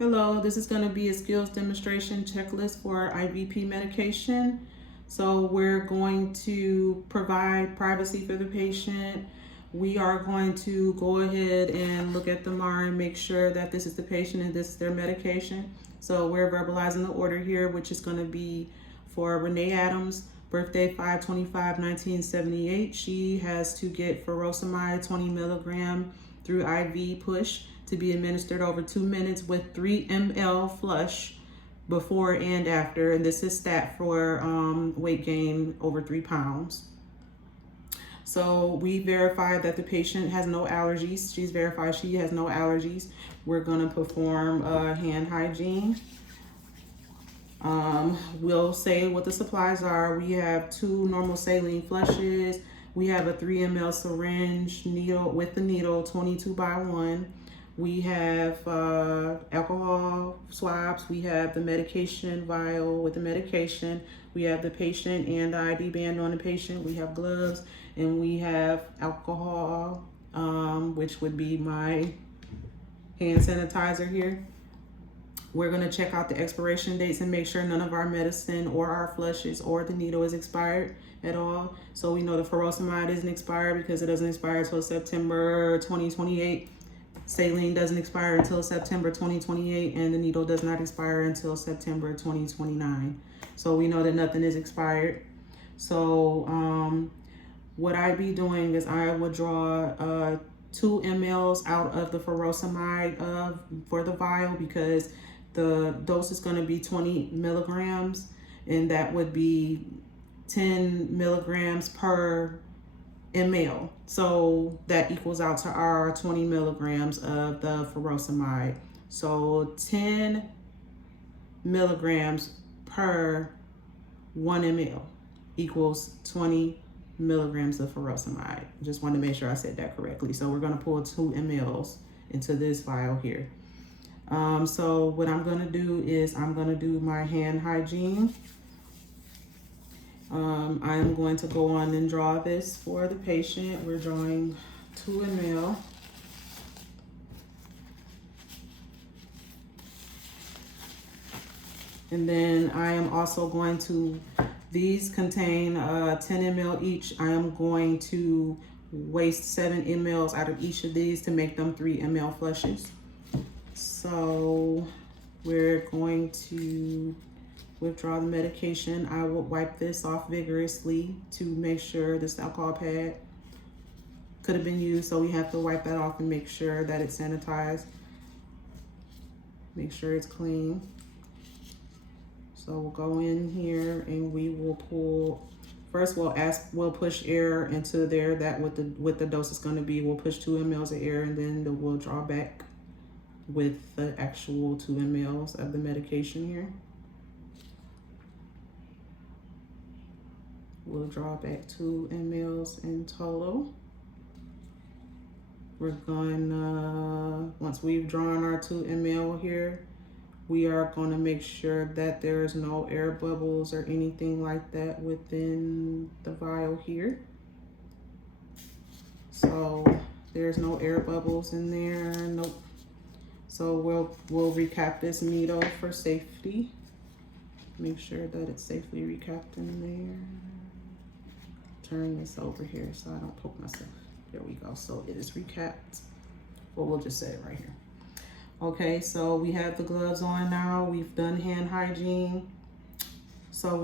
Hello, this is going to be a skills demonstration checklist for IVP medication. So we're going to provide privacy for the patient. We are going to go ahead and look at the MAR and make sure that this is the patient and this is their medication. So we're verbalizing the order here, which is going to be for Renee Adams, birthday 5/25/1978. She has to get furosemide 20 milligram through IV push to be administered over 2 minutes with 3 ml flush before and after. And this is stat for weight gain over 3 pounds. So we verified that the patient has no allergies. She's verified she has no allergies. We're gonna perform hand hygiene. We'll say what the supplies are. We have 2 normal saline flushes. We have a 3 ml syringe needle with the needle, 22x1. We have alcohol swabs. We have the medication vial with the medication. We have the patient and the ID band on the patient. We have gloves, and we have alcohol, which would be my hand sanitizer here. We're gonna check out the expiration dates and make sure none of our medicine or our flushes or the needle is expired at all. So we know the furosemide isn't expired because it doesn't expire until September 2028. Saline doesn't expire until September 2028, and the needle does not expire until September 2029. So we know that nothing is expired. So what I'd be doing is I would draw 2 mLs out of the furosemide for the vial, because the dose is going to be 20 milligrams, and that would be 10 milligrams per ml. So that equals out to our 20 milligrams of the furosemide. So 10 milligrams per 1 ml equals 20 milligrams of furosemide. Just wanted to make sure I said that correctly. So we're going to pull 2 mLs into this vial here. So what I'm going to do is I'm going to do my hand hygiene. I'm going to go on and draw this for the patient. We're drawing 2 ml. And then I am also going to, these contain 10 ml each. I am going to waste 7 mLs out of each of these to make them 3 ml flushes. So we're going to withdraw the medication. I will wipe this off vigorously to make sure this alcohol pad could have been used, so we have to wipe that off and make sure that it's sanitized. Make sure it's clean. So we'll go in here and we will pull. First, we'll push air into there. That what the dose is going to be. We'll push 2 mLs of air, and then we'll draw back with the actual 2 mLs of the medication here. We'll draw back 2 mLs in total. We're going, once we've drawn our 2 ml here, we are going to make sure that there's no air bubbles or anything like that within the vial here. So there's no air bubbles in there, nope. So we'll recap this needle for safety. Make sure that it's safely recapped in there. Turn this over here so I don't poke myself. There we go. So it is recapped. Well, we'll just set it right here. Okay, so we have the gloves on now. We've done hand hygiene. So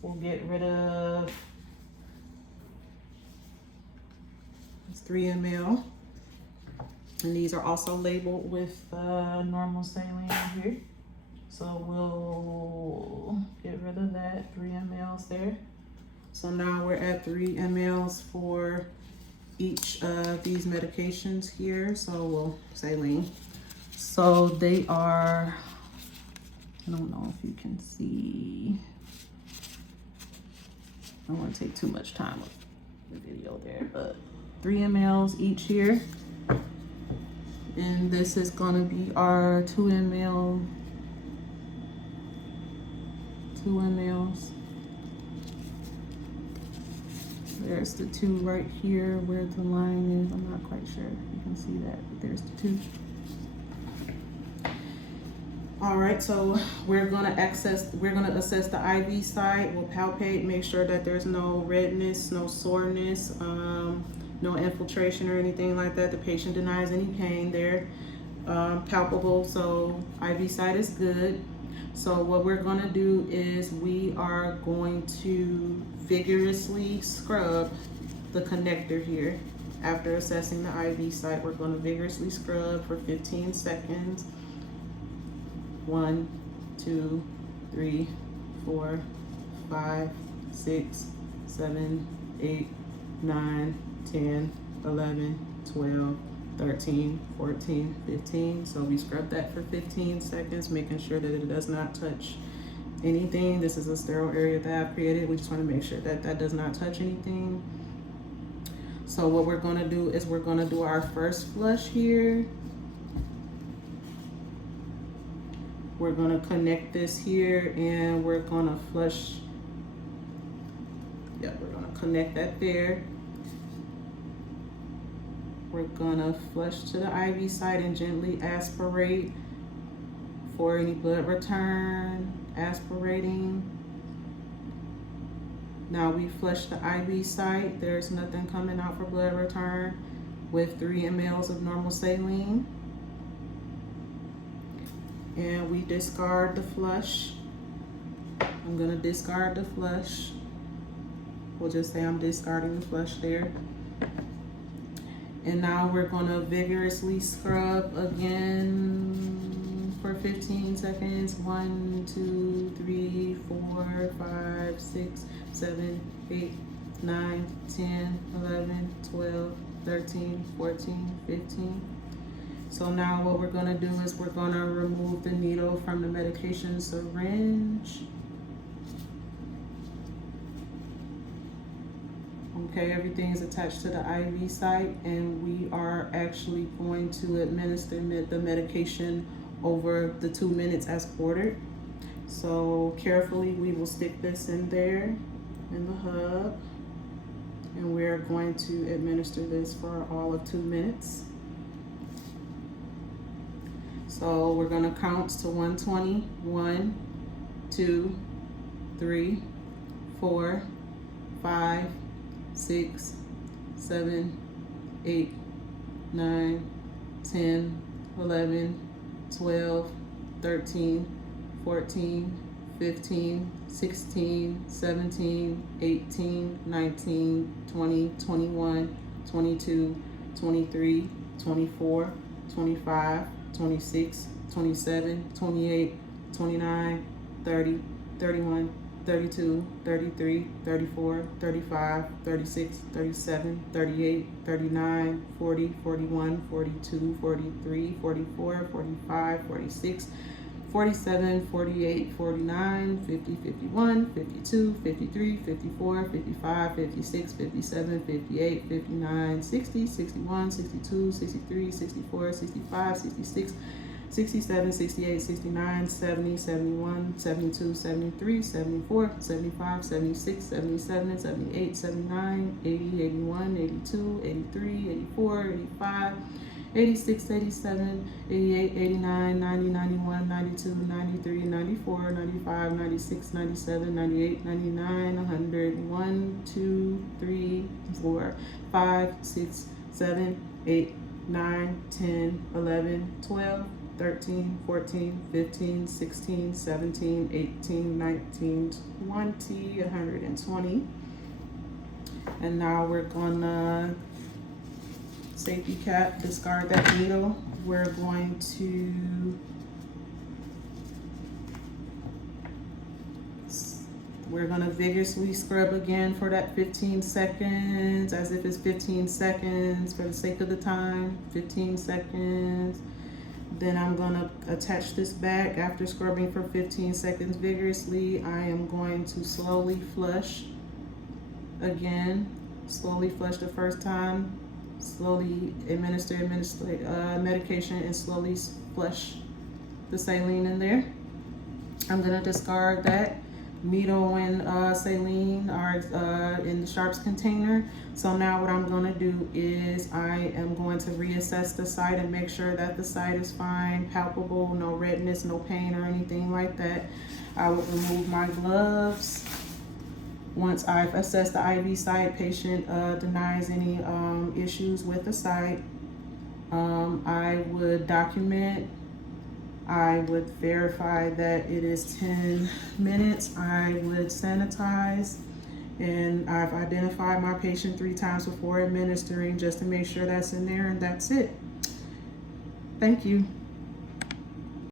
we'll get rid of this 3 ml. And these are also labeled with normal saline here. So we'll get rid of that 3 mLs there. So now we're at 3 mLs for each of these medications here. So we'll saline. So they are, I don't know if you can see. I don't want to take too much time with the video there, but 3 mLs each here. And this is gonna be our 2 ml. 2 mLs. There's the 2 right here where the line is. I'm not quite sure if you can see that, but there's the 2. All right, so we're gonna assess the IV site. We'll palpate, make sure that there's no redness, no soreness, no infiltration or anything like that. The patient denies any pain there. Palpable, so IV site is good. So what we're gonna do is we are going to vigorously scrub the connector here. After assessing the IV site, we're gonna vigorously scrub for 15 seconds. 1, 2, 3, 4, 5, 6, 7, 8, 9, 10, 11, 12, 13, 14, 15. So we scrub that for 15 seconds, making sure that it does not touch anything. This is a sterile area that I've created. We just want to make sure that that does not touch anything. So what we're going to do is we're going to do our first flush here. We're gonna connect this here and we're gonna flush. Yeah, we're gonna connect that there. We're gonna flush to the IV site and gently aspirate for any blood return, aspirating. Now we flush the IV site. There's nothing coming out for blood return with 3 mL of normal saline. And we discard the flush. I'm gonna discard the flush. We'll just say I'm discarding the flush there. And now we're gonna vigorously scrub again for 15 seconds. 1, 2, 3, 4, 5, 6, 7, 8, 9, 10, 11, 12, 13, 14, 15. So now what we're gonna do is we're gonna remove the needle from the medication syringe. Okay, everything is attached to the IV site and we are actually going to administer the medication over the 2 minutes as ordered. So carefully we will stick this in there in the hub and we're going to administer this for all of 2 minutes. So we're gonna count to 120. 1, 2, 3, 4, 5, 6, 7, 8, 9, 10, 11, 12, 13, 14, 15, 16, 17, 18, 19, 20, 21, 22, 23, 24, 25, 26, 27, 28, 29, 30, 31, 32, 33, 34, 35, 36, 37, 38, 39, 40, 41, 42, 43, 44, 45, 46, 47, 48, 49, 50, 51, 52, 53, 54, 55, 56, 57, 58, 59, 60, 61, 62, 63, 64, 65, 66, 67, 68, 69, 70, 71, 72, 73, 74, 75, 76, 77, 78, 79, 80, 81, 82, 83, 84, 85, 86, 87, 88, 89, 90, 91, 92, 93, 94, 95, 96, 97, 98, 99, 100, 1, 2, 3, 4, 5, 6, 7, 8, 9, 10, 11, 12, 13, 14, 15, 16, 17, 18, 19, 20, 120. And now we're gonna safety cap, discard that needle. We're going to vigorously scrub again for that 15 seconds, as if it's 15 seconds for the sake of the time. 15 seconds. Then I'm gonna attach this back after scrubbing for 15 seconds vigorously. I am going to slowly flush again. Slowly flush the first time. Slowly administer medication and slowly flush the saline in there. I'm gonna discard that needle and saline are in the sharps container. So now what I'm gonna do is I am going to reassess the site and make sure that the site is fine, palpable, no redness, no pain or anything like that. I will remove my gloves. Once I've assessed the IV site, patient denies any issues with the site. I would document, I would verify that it is 10 minutes. I would sanitize, and I've identified my patient 3 times before administering just to make sure that's in there, and that's it. Thank you.